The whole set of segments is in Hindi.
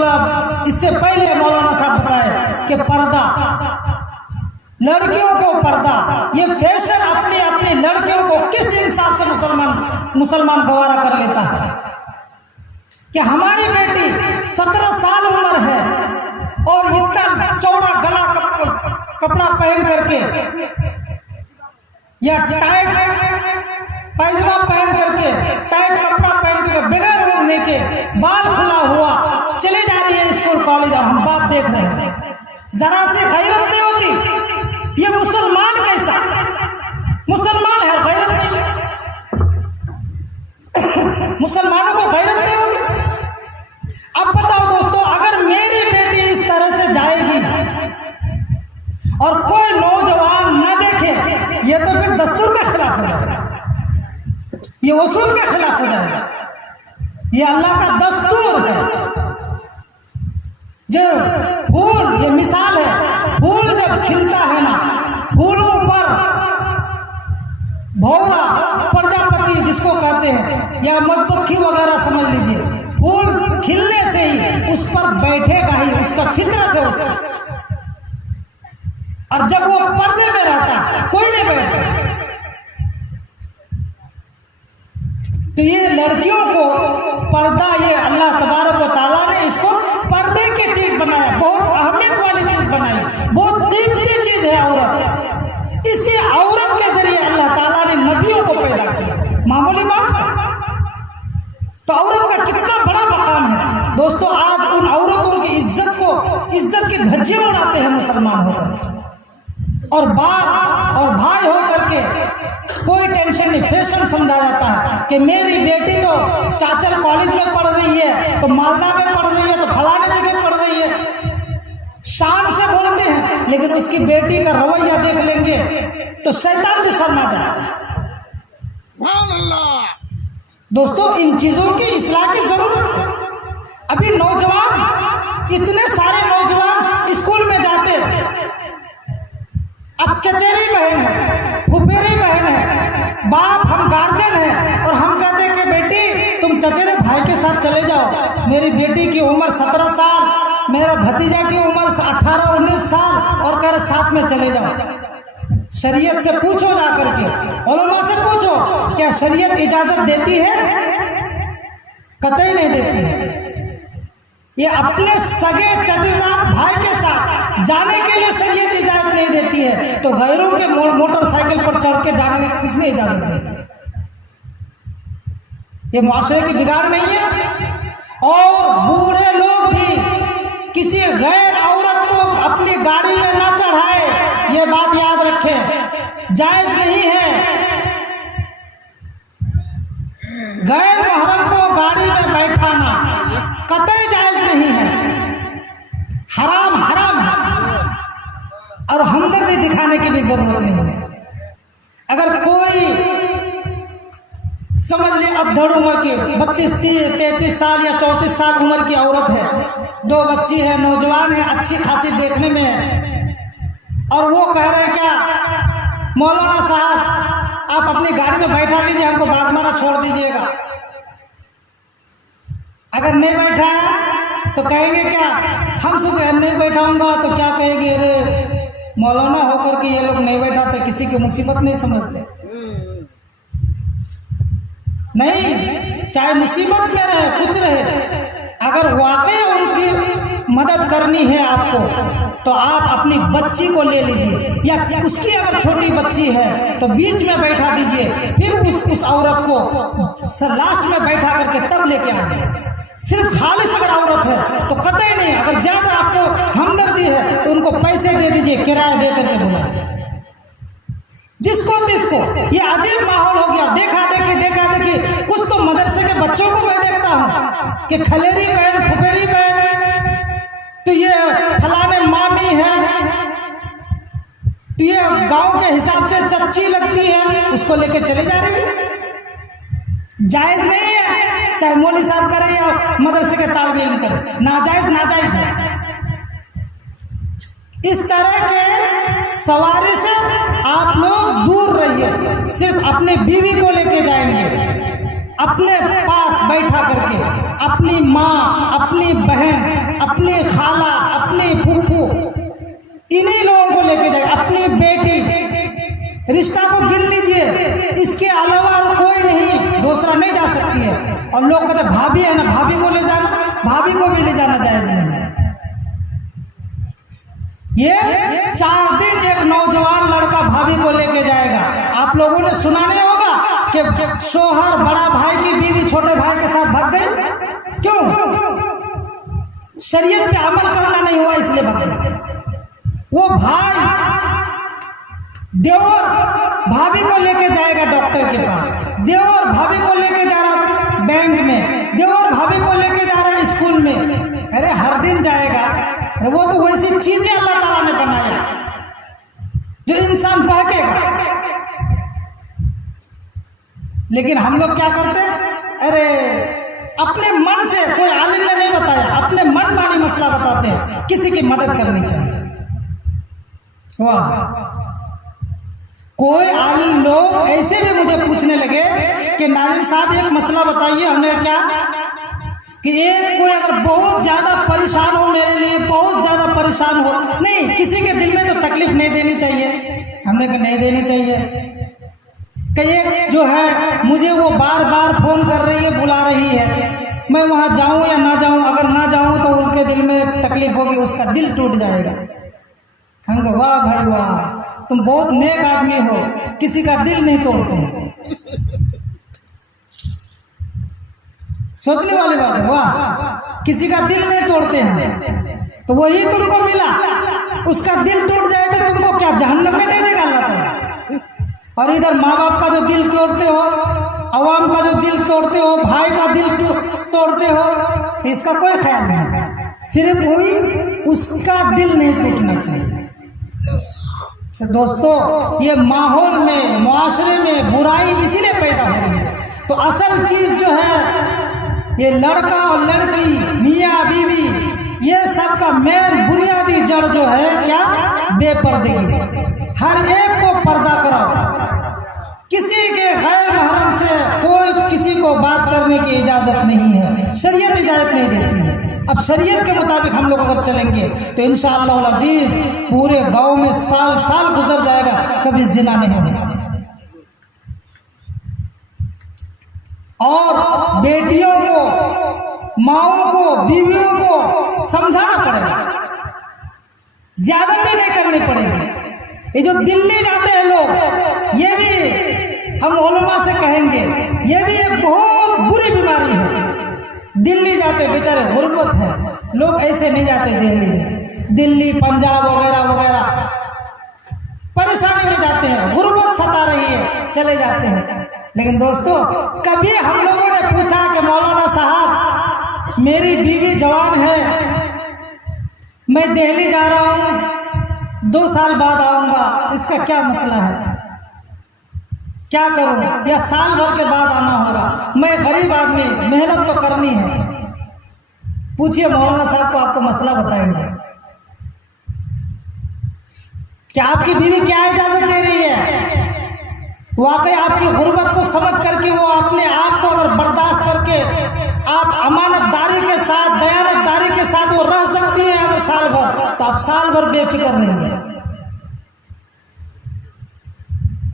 मतलब इससे पहले मौलाना साहब बताए कि पर्दा, लड़कियों को पर्दा, ये फैशन अपनी अपनी लड़कियों को किस इंसाफ से मुसलमान गवारा कर लेता है कि हमारी बेटी 17 साल उम्र है और इतना चौड़ा गला कपड़ा पहन करके या टाइट पैजामा पहन करके, टाइट कपड़ा पहन करके, बगैर ओढ़ने के, बाल खुला हुआ चले जा रही है स्कूल कॉलेज और हम बाप देख रहे हैं। जरा सी गैरत नहीं होती। ये मुसलमान कैसा मुसलमान है, गैरत नहीं है। मुसलमानों को गैरत नहीं होगी। अब बताओ दोस्तों, अगर मेरी बेटी इस तरह से जाएगी और कोई नौजवान न देखे, ये तो फिर दस्तूर के खिलाफ हो जाएगा, ये उसूल के खिलाफ हो जाएगा। ये अल्लाह का दस्तूर है। जो फूल, ये मिसाल है, फूल जब खिलता है ना, फूलों पर भौरा प्रजापति जिसको कहते हैं या मधुमक्खी वगैरह समझ लीजिए, फूल खिलने से ही उस पर बैठेगा ही, उसका फितरत है उसका। और जब वो पर्दे में रहता है कोई नहीं बैठता। तो ये लड़कियों को पर्दा, ये अल्लाह तबारक व तआला ने इसको पर्दे की चीज बनाया, बहुत अहमियत वाली चीज बनाई, बहुत कीमती चीज है औरत। इसी औरत के जरिए अल्लाह ताला ने नबियों को पैदा किया, मामूली बात है। तो औरत का कितना बड़ा मकाम है दोस्तों। आज उन औरतों की इज्जत की धज्जियां उड़ाते हैं मुसलमान होकर के, और बाप और भाई होकर के कोई टेंशन नहीं। फैशन समझा जाता है कि मेरी बेटी तो चाचल कॉलेज में पढ़ रही है, तो मालदा में पढ़ रही है, तो फलाने जगह पढ़ रही है। शान से बोलते हैं, लेकिन उसकी बेटी का रवैया देख लेंगे तो शैतान भी शर्मा जाता है। दोस्तों, इन चीजों की इस्लाह की जरूरत है। अभी नौजवान, इतने सारे नौजवान स्कूल में जाते, अब चचेरी बहन है, फुफेरी बहन है, बाप हम गार्जियन है और हम कहते हैं कि बेटी तुम चचेरे भाई के साथ चले जाओ। मेरी बेटी की उम्र 17 साल, मेरा भतीजा की उम्र 18-19 साल, और कह रहे साथ में चले जाओ। शरीयत से पूछो जा करके, उलमा से पूछो, क्या शरीयत इजाजत देती है? कतई नहीं देती है। ये अपने सगे चचेरा भाई के साथ जाने के लिए शरीयत इजाजत नहीं देती है, तो गैरों के मोटरसाइकिल पर चढ़ के जाने की किसने इजाजत दी है? ये मुआशरे की बिगाड़ नहीं है। और बूढ़े लोग भी किसी गैर औरत को अपनी गाड़ी में ना चढ़ाए, ये बात याद रखें, जायज नहीं है। गैर महरम को गाड़ी में बैठाना कतई जायज नहीं है, हराम है। और हमदर्दी दिखाने की भी जरूरत नहीं है। अगर कोई समझ ले अधड़ उम्र की 32, 33 साल या 34 साल उम्र की औरत है, 2 बच्ची है, नौजवान है, अच्छी खासी देखने में है, और वो कह रहे हैं क्या मौलाना साहब आप अपनी गाड़ी में बैठा लीजिए, हमको बागमारा छोड़ दीजिएगा। अगर नहीं बैठा है तो कहेंगे क्या, हम सोचे नहीं बैठाऊंगा तो क्या कहेंगे, अरे मौलाना होकर के ये लोग नहीं बैठाते, किसी की मुसीबत नहीं समझते। नहीं, चाहे मुसीबत में रहे, कुछ रहे, अगर वाकई उनकी मदद करनी है आपको, तो आप अपनी बच्ची को ले लीजिए, या उसकी अगर छोटी बच्ची है तो बीच में बैठा दीजिए, फिर उस औरत को लास्ट में बैठा करके तब लेके आइए। सिर्फ खालिस अगर औरत है तो कतई नहीं। अगर ज्यादा आपको हमदर्दी है तो उनको पैसे दे दीजिए, किराया दे करके बुलाइए, जिसको तिसको। ये अजीब माहौल हो गया। देखा देखी कुछ तो मदरसे के बच्चों को मैं देखता हूँ कि खलेरी बहन, फुफेरी बहन, तो ये फलाने मामी है, तो ये गांव के हिसाब से चच्ची लगती है, उसको लेके चली जा रही है। जायज नहीं है, चाहे मौलवी साहब करे या मदरसे के तालिब इल्म करे, नाजायज है। इस तरह के सवारी से आप लोग दूर रहिए। सिर्फ अपने बीवी को लेके जाएंगे, अपने पास बैठा करके, अपनी माँ, अपनी बहन, अपनी खाला, अपनी फूफू, इन्हीं लोगों को लेके जाए, अपनी बेटी, रिश्ता को गिन लीजिए, इसके अलावा और कोई नहीं, दूसरा नहीं जा सकती है। और लोग कहते भाभी है ना, भाभी को ले जाना, भाभी को भी ले जाना जायज नहीं है। ये 4 दिन एक नौजवान लड़का भाभी को लेके जाएगा। आप लोगों ने सुना नहीं होगा कि शोहर बड़ा भाई की बीवी छोटे भाई के साथ भाग गई। क्यों? शरीयत पे अमल करना नहीं हुआ इसलिए भाग गई। वो भाई देवर भाभी को लेके जाएगा डॉक्टर के पास, देवर भाभी को लेके जा रहा बैंक में, देवर भाभी को लेके जा रहा है स्कूल में। अरे हर दिन जाएगा। अरे वो तो वैसी चीजें अल्लाह ताला ने बनाया जो इंसान बहकेगा। लेकिन हम लोग क्या करते हैं? अरे अपने मन से, कोई आलिम ने नहीं बताया, अपने मन मानी मसला बताते हैं, किसी की मदद करनी चाहिए। वाह, कोई आलिम लोग ऐसे भी मुझे पूछने लगे कि नाजिम साहब एक मसला बताइए हमें, क्या कि एक कोई अगर बहुत ज्यादा परेशान हो, मेरे लिए बहुत ज्यादा परेशान हो, नहीं किसी के दिल में तो तकलीफ नहीं देनी चाहिए। हमने कहा नहीं देनी चाहिए। कि एक जो है मुझे वो बार बार फोन कर रही है, बुला रही है, मैं वहां जाऊं या ना जाऊं, अगर ना जाऊं तो उनके दिल में तकलीफ होगी, उसका दिल टूट जाएगा। हम कहा वाह भाई वाह, तुम बहुत नेक आदमी हो, किसी का दिल नहीं तोड़ते। सोचने वाली बात है, वाह, किसी का दिल नहीं तोड़ते हैं। तो वही तुमको मिला, उसका दिल टूट जाए तो तुमको क्या जहन्नम में दे देगा अल्लाह ताला। और इधर माँ बाप का जो दिल तोड़ते हो, अवाम का जो दिल तोड़ते हो, भाई का दिल तोड़ते हो, इसका कोई ख्याल नहीं। सिर्फ वही उसका दिल नहीं टूटना चाहिए। तो दोस्तों, ये माहौल में, मुआशरे में बुराई इसीलिए पैदा हो रही है। तो असल चीज जो है ये लड़का और लड़की, मियाँ बीवी, ये सब का मेन बुनियादी जड़ जो है क्या? बेपर्दगी। हर एक को पर्दा कराओ। किसी के गैर महरम से कोई किसी को बात करने की इजाजत नहीं है, शरीयत इजाजत नहीं देती है। अब शरीयत के मुताबिक हम लोग अगर चलेंगे तो इंशाअल्लाह अजीज पूरे गांव में साल साल गुजर जाएगा, कभी जिना नहीं होगा। और बेटियों को, माओं को, बीवियों को समझाना पड़ेगा, ज्यादती नहीं करनी पड़ेगी। ये जो दिल्ली जाते हैं लोग, ये भी हम उलमा से कहेंगे, ये भी एक बहुत बुरी बीमारी है। दिल्ली जाते बेचारे, गुर्बत है, लोग ऐसे नहीं जाते दिल्ली में, दिल्ली पंजाब वगैरह वगैरह परेशानी में जाते हैं, गुर्बत सता रही है, चले जाते हैं। लेकिन दोस्तों, कभी हम लोगों ने पूछा कि मौलाना साहब मेरी बीवी जवान है, मैं दिल्ली जा रहा हूँ, 2 साल बाद आऊँगा, इसका क्या मसला है, क्या करूँ, या साल भर के बाद आना होगा, मैं गरीब आदमी, मेहनत तो करनी है। पूछिए मौलाना साहब को, आपको मसला बताएंगे। क्या आपकी बीवी क्या इजाजत दे रही है? वाकई आपकी गुर्बत को समझ करके वो अपने आप को अगर बर्दाश्त करके आप अमानतदारी के साथ, दयानतदारी के साथ वो रह सकती है अगर साल भर, तो आप साल भर बेफिक्र नहीं है।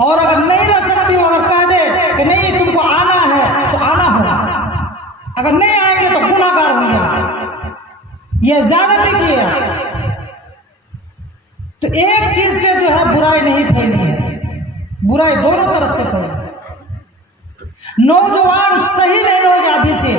और अगर नहीं रह सकती हो, अगर कह दे कि नहीं तुमको आना है तो आना होगा, अगर नहीं आएंगे तो गुनाहगार होंगे आप, ये ज्यादती की है। तो एक चीज से जो है बुराई नहीं फैली है, बुराई दोनों तरफ से फैली है। नौजवान सही नहीं रहोगे अभी से,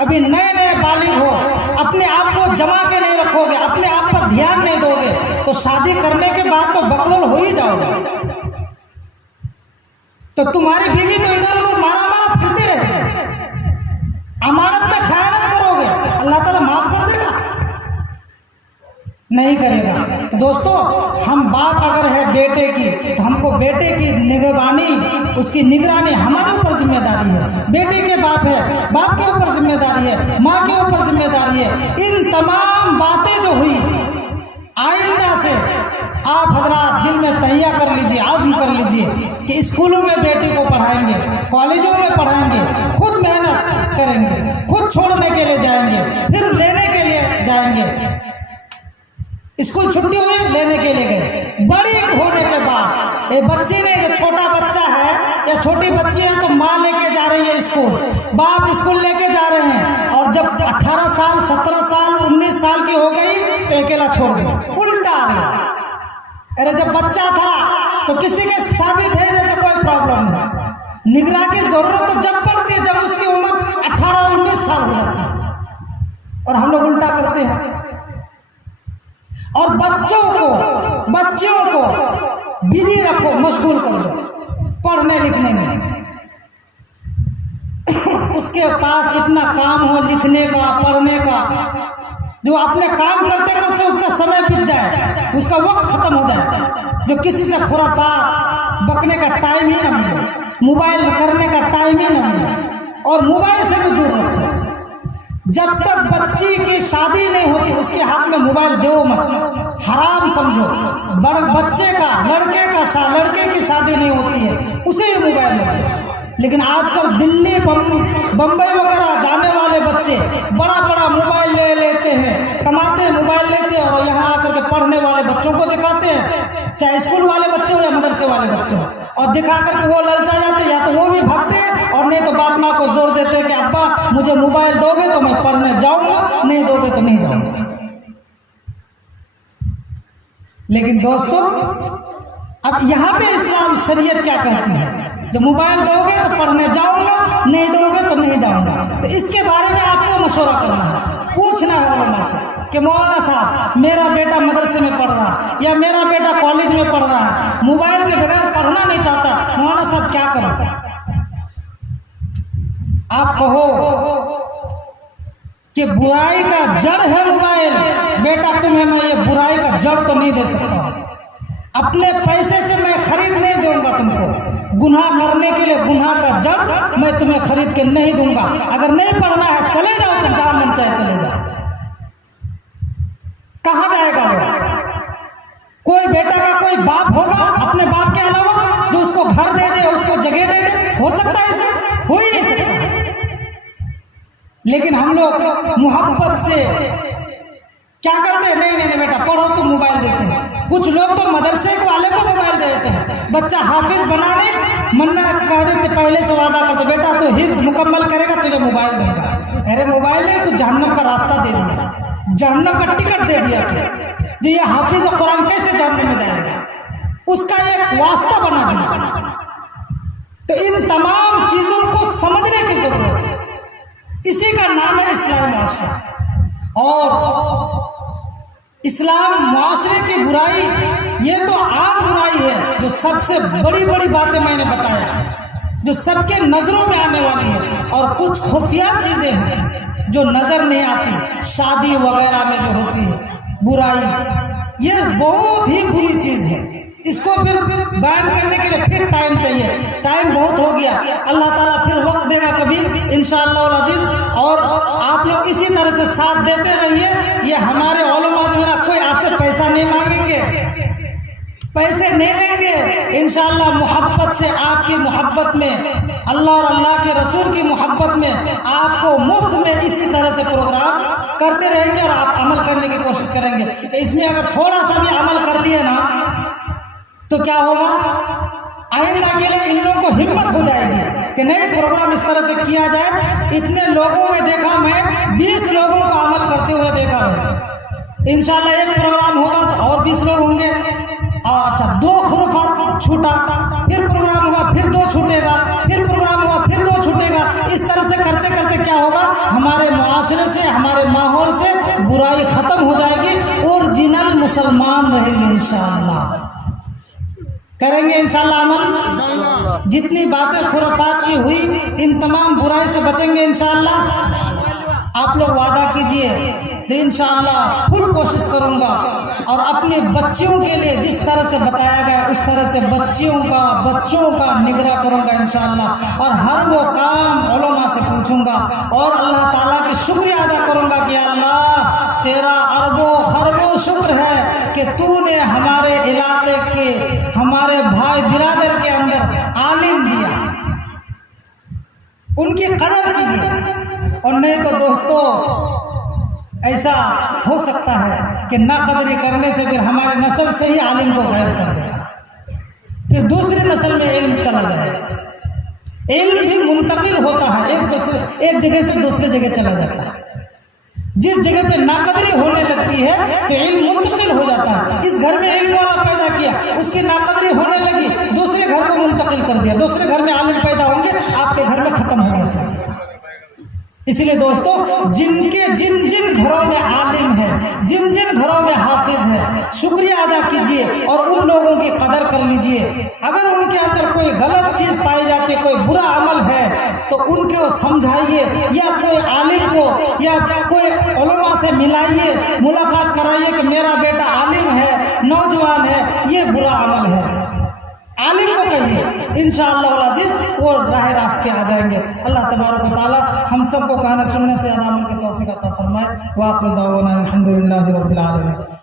अभी नए नए बालिग हो, अपने आप को जमा के नहीं रखोगे, अपने आप पर ध्यान नहीं दोगे, तो शादी करने के बाद तो बकलोल हो ही जाओगे। तो तुम्हारी बीवी तो इधर उधर मारा मारा फिरती रहेगी, अमानत में खयानत करोगे, अल्लाह ताला माफ कर देगा? नहीं करेगा। तो दोस्तों, हम बाप अगर है बेटे की, तो हमको बेटे की निगरानी, उसकी निगरानी हमारे ऊपर जिम्मेदारी है। बेटे के बाप है, बाप के ऊपर जिम्मेदारी है, माँ के ऊपर जिम्मेदारी है। इन तमाम बातें जो हुई, आइंदा से आप हजरात दिल में तैयार कर लीजिए, आज़म कर लीजिए कि स्कूलों में बेटी को पढ़ाएंगे, कॉलेजों में पढ़ाएंगे, खुद मेहनत करेंगे, खुद छोड़ने के लिए जाएंगे, फिर लेने के लिए जाएंगे। स्कूल छुट्टी हुई, लेने के लिए गए। बड़ी होने के बाद ये बच्ची ने, जो छोटा बच्चा है या छोटी बच्ची है, तो माँ लेके जा रही है स्कूल, बाप स्कूल लेके जा रहे हैं, और जब 18 साल 17 साल 19 साल की हो गई तो अकेला छोड़ दिया। उल्टा आ रही। अरे जब बच्चा था तो किसी के शादी भेज दे तो कोई प्रॉब्लम नहीं, निगरानी की जरूरत तो जब पड़ती है जब उसकी उम्र 18-19 साल हो जाती है, और हम लोग उल्टा करते हैं। और बच्चियों को बिजी रखो, मशगूल कर दो पढ़ने लिखने में। उसके पास इतना काम हो लिखने का, पढ़ने का, जो अपने काम करते करते उसका समय बीत जाए, उसका वक्त खत्म हो जाए, जो किसी से खुराफात बकने का टाइम ही ना मिले, मोबाइल करने का टाइम ही ना मिले, और मोबाइल से भी दूर रखो। जब तक बच्ची की शादी नहीं होती उसके हाथ में मोबाइल दो मत, हराम समझो। बच्चे का, लड़के की शादी नहीं होती है उसे भी मोबाइल मिलते। लेकिन आजकल दिल्ली बम्बई वगैरह जाने वाले बच्चे बड़ा बड़ा मोबाइल ले लेते हैं, कमाते हैं, मोबाइल लेते हैं, और यहाँ आकर के पढ़ने वाले बच्चों को दिखाते हैं, चाहे स्कूल वाले बच्चे हो या मदरसे वाले बच्चे हो, और दिखा करके वो ललचा जाते हैं, या तो वो भी भागते हैं, और नहीं तो बाप माँ को जोर देते हैं कि अब्बा मुझे मोबाइल दोगे तो मैं पढ़ने जाऊंगा, नहीं दोगे तो नहीं जाऊंगा। लेकिन दोस्तों, अब यहाँ पे इस्लाम शरीयत क्या कहती है? जो मोबाइल दोगे तो पढ़ने जाऊंगा, नहीं दोगे तो नहीं जाऊंगा। तो इसके बारे में आपको मशवरा करना है, पूछना है उलमा से कि मौलाना साहब मेरा बेटा मदरसे में पढ़ रहा है या मेरा बेटा कॉलेज में पढ़ रहा है, मोबाइल के बगैर पढ़ना नहीं चाहता, मौलाना साहब क्या करो? आप कहो कि बुराई का जड़ है मोबाइल, बेटा तुम्हें मैं ये बुराई का जड़ तो नहीं दे सकता, अपने पैसे से मैं खरीद नहीं दूंगा तुमको, गुनाह करने के लिए गुनाह का जड़ मैं तुम्हें खरीद के नहीं दूंगा। अगर नहीं पढ़ना है चले जाओ, तुम जहां मन चाहे चले जाओ। कहां जाएगा वो? कोई बेटा का कोई बाप होगा अपने बाप के अलावा जो उसको घर दे दे, उसको जगह दे दे? हो सकता है ऐसा? हो ही नहीं सकता है। लेकिन हम लोग मोहब्बत से क्या करते हैं? नहीं नहीं बेटा पढ़ो, तुम मोबाइल देते हैं। कुछ लोग तो मदरसे वाले को मोबाइल दे देते हैं, बच्चा हाफिज बनाने मन्ना कह देते, पहले से वादा करते, बेटा तो हिफ्ज मुकम्मल करेगा तुझे मोबाइल दूंगा। अरे मोबाइल नहीं, तो जहन्नम का रास्ता दे दिया, जहन्नम का टिकट दे दिया तू। जो ये हाफिज और कुरान कैसे जहन्नम में जाएगा? उसका एक वास्ता बना दिया। तो इन तमाम चीजों को समझने की जरूरत है। इसी का नाम है इस्लाम मुआशरा। और इस्लाम मुआशरे की बुराई ये तो आम बुराई है, जो सबसे बड़ी बड़ी बातें मैंने बताया, जो सबके नजरों में आने वाली है, और कुछ खुफिया चीजें हैं जो नजर नहीं आती, शादी वगैरह में जो होती है बुराई, ये बहुत ही बुरी चीज है। इसको फिर बयान करने के लिए फिर टाइम चाहिए, टाइम बहुत हो गया। अल्लाह ताला फिर वक्त देगा कभी इंशाअल्लाह अज़ीज़। और आप लोग इसी तरह से साथ देते रहिए। ये हमारे उलमा जो है ना, कोई आपसे पैसा नहीं मांगेंगे, पैसे नहीं लेंगे, इंशाअल्लाह मोहब्बत से, आपकी मोहब्बत में, अल्लाह और अल्लाह के रसूल की मोहब्बत में आपको मुफ्त में इसी तरह से प्रोग्राम करते रहेंगे, और आप अमल करने की कोशिश करेंगे। इसमें अगर थोड़ा सा भी अमल कर लिए ना तो क्या होगा? आइंदा के लिए इन लोगों को हिम्मत हो जाएगी कि नहीं, प्रोग्राम इस तरह से किया जाए। इतने लोगों में देखा मैं, 20 लोगों को अमल करते हुए देखा मैं। इंशाल्लाह एक प्रोग्राम होगा तो और 20 लोग होंगे। अच्छा, 2 खुराफात छूटा, फिर प्रोग्राम होगा, फिर 2 छूटेगा, फिर प्रोग्राम होगा, फिर 2 छूटेगा। इस तरह से करते करते क्या होगा? हमारे मुआशरे से, हमारे माहौल से बुराई खत्म हो जाएगी। ओरिजिनल मुसलमान रहेंगे इंशाअल्लाह। करेंगे इंशाअल्लाह अमल। जितनी बातें खुराफात की हुई, इन तमाम बुराई से बचेंगे इंशाअल्लाह। आप लोग वादा कीजिए तो इंशाअल्लाह फुल कोशिश करूंगा, और अपने बच्चियों के लिए जिस तरह से बताया गया उस तरह से बच्चों का निगरान करूंगा इंशाअल्लाह। और हर वो काम उलमा से पूछूंगा, और अल्लाह ताला की शुक्रिया अदा करूंगा कि अल्लाह तेरा अरबों खरबों शुक्र है कि तूने हमारे इलाके के, हमारे भाई बिरादर के अंदर आलिम दिया, उनकी कदर कीजिए। और नहीं तो दोस्तों, ऐसा हो सकता है कि नाकदरी करने से फिर हमारे नस्ल से ही आलिम को गायब कर देगा, फिर दूसरी नस्ल में इल्म चला जाएगा। इल्म भी मुंतकिल होता है, एक जगह से दूसरे जगह चला जाता है। जिस जगह पे नाकदरी होने लगती है तो इल्म मुंतकिल हो जाता है। इस घर में इल्म वाला पैदा किया, उसकी नाकदरी होने लगी, दूसरे घर को मुंतकिल कर दिया, दूसरे घर में आलिम पैदा होंगे, आपके घर में खत्म हो गया सिलसिला। इसलिए दोस्तों, जिन जिन घरों में आलिम है, जिन जिन घरों में हाफिज है, शुक्रिया अदा कीजिए और उन लोगों की कदर कर लीजिए। अगर उनके अंदर कोई गलत चीज़ पाई जाती है, कोई बुरा अमल है, तो उनको समझाइए, या कोई आलिम को या कोई उलमा से मिलाइए, मुलाकात कराइए कि मेरा बेटा आलिम है, नौजवान है, ये बुरा अमल है। आलिम को कहिए, इंशाअल्लाह अज़ीज़ वो राह रास्ते आ जाएंगे। अल्लाह तबारक व तआला हम सबको कहना सुनने से अमल की तौफीक अता फरमाए। व आखिर दावाना अल्हम्दुलिल्लाहि रब्बिल आलमीन।